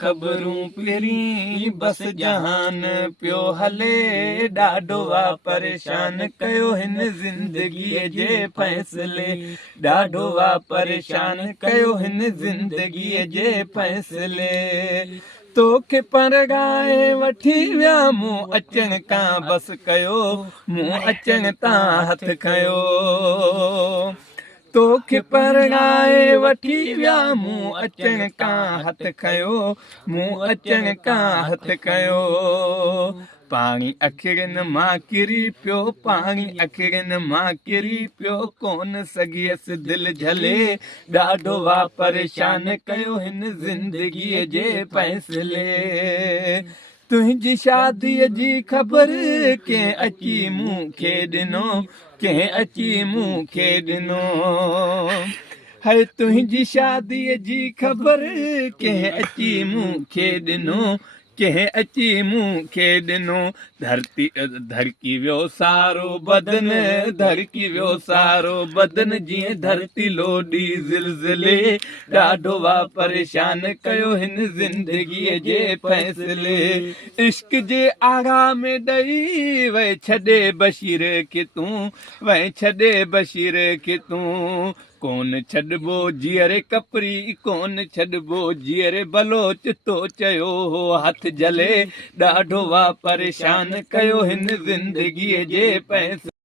ख़बरूं पहिरीं बस जहान पियो हले ॾाढो आहे परेशान कयो हिन ज़िंदगीअ जे फ़ैसिले ॾाढो आहे परेशान कयो हिन ज़िंदगीअ जे फ़ैसिले तोखे परॻाए वठी विया मूं अचण खां बस कयो मूं अचण तां हथ खयो तोखे परॻाए वठी विया मूं अचण खां हथ खयो मूं अचण खां हथ खयो पाणी अखियुनि मां किरी पियो पाणी अखियुनि मां किरी पियो कोन सघियसि दिलि झले ॾाढो आहे परेशान कयो हिन ज़िंदगीअ जे फ़ैसिले तुंहिंजी शादीअ जी ख़बर कंहिं अची मूंखे ॾिनो कंहिं अची मूंखे ॾिनो है तुंहिंजी शादीअ जी ख़बर कंहिं अची मूंखे ॾिनो कंहिं अची मूंखे ॾिनो धरती धड़की वियो सारो बदन धड़की वियो सारो बदन जीअं धरती लोॾी ज़िलज़िले ॾाढो आहे परेशान कयो हिन ज़िंदगीअ जे फ़ैसिले इश्क जे आगा में ॾेई वए छॾे बशीर खे तूं वए छॾे बशीर खे तूं कोन छॾिबो जीअरे कपरी कोन छॾिबो जीअरे बलोच तो चयो हो हथ जले ॾाढो आहे परेशान कयो हिन ज़िंदगीअ जे फ़ैसिले